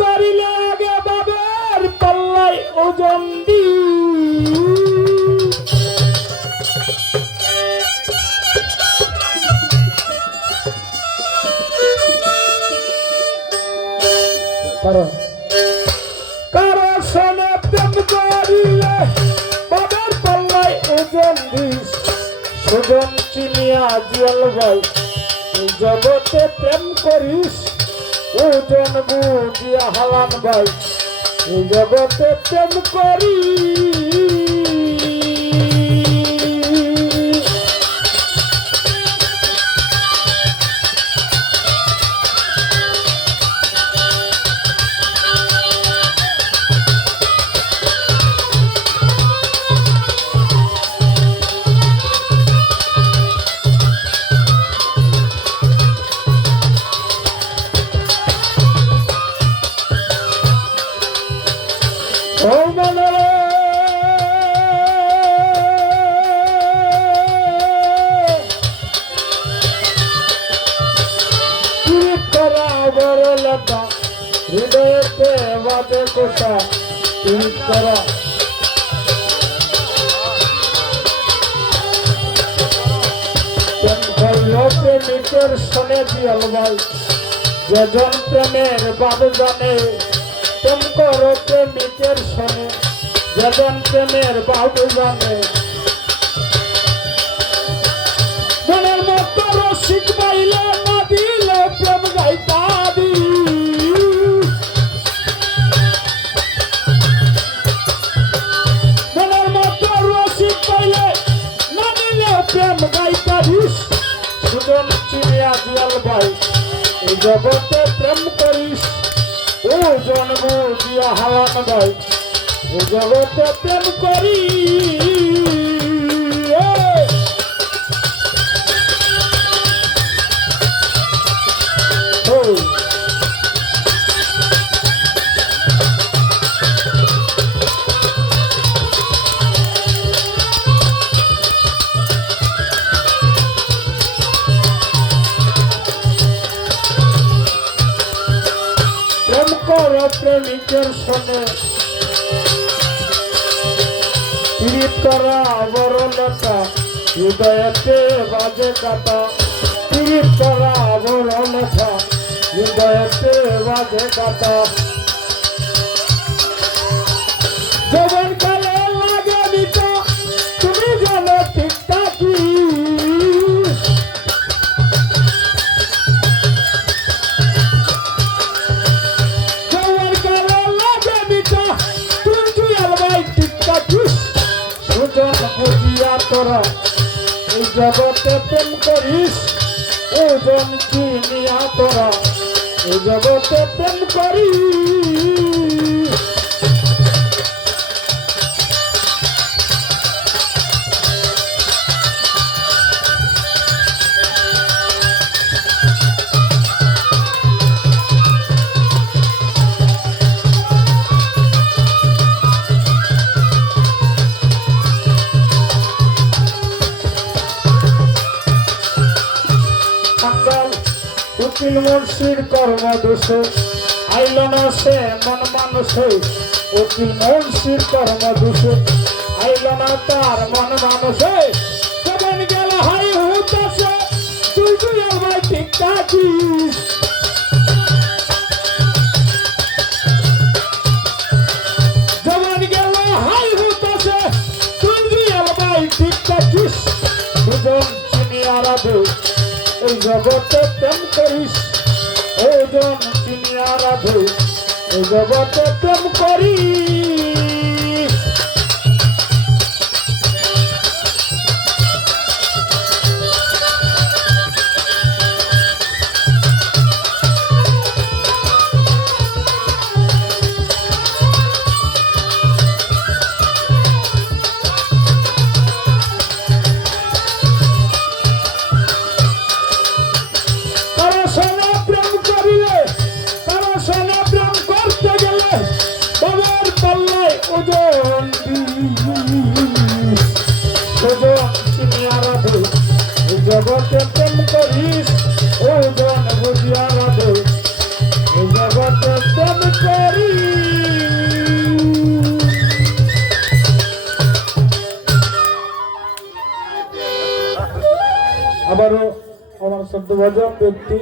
করিলে আগে বাবার পাল্লাই ওজন দি কারো সনে প্রেম করিলে বাবার পাল্লাই ওজন দিস সুজন চিনিয়া জিয়াল ভাই এই জগতে প্রেম করিস ওজন বুঝিয়া হালান ভাই এই জগতে প্রেম করি হৃদয়তে বাদে কোথা ঠিক করা প্রেমিকের শোনে দিয়াল ভাই যেজন প্রেমের বাদ জানে প্রেম করো প্রেমিকের শোনে যেজন প্রেমের বাদ জানে মনের মতো রসিক পাইলে না দিলে প্রেম গাইতা দি মনের মতো রসিক পাইলে না দিলে প্রেম গাইতা দিস সুজন চিনিয়া জিয়াল ভাই এই জগতে প্রেম করিস ও জন্ম দিয়া হালান ভাই এই জগতে প্রেম করি প্রেমিকের শোনে পীড়িত করা বরলতা হৃদয়তে বাজে কাটা পীড়িত করা বরলতা হৃদয়তে বাজে কাটা যখন কালে লাগে দিত তুমি জানো ঠিকঠাক তোরা এই জগতে প্রেম করিস ওজন চিনিয়া তোরা এই জগতে প্রেম করিস উকিল মুর্শির কর্ম দোষে আইল না সে মন মানুষে উকিল মুর্শির কর্ম দোষে আইল না তার মন মানুষে যখন গেল হাই হুতাছে তুই তুই আমার ঠিক থাকিস যখন গেল হাই হুতাছে তুই তুই আমার ঠিক থাকিস দুজন চিনিয়া রাধে এই জগতে প্রেম করিস ওজন চিনিয়া রাধে এই জগতে প্রেম করিস প্রেম করতে গেলে বাবার পাল্লায় আবারও আমার শ্রদ্ধেভাজন ব্যক্তি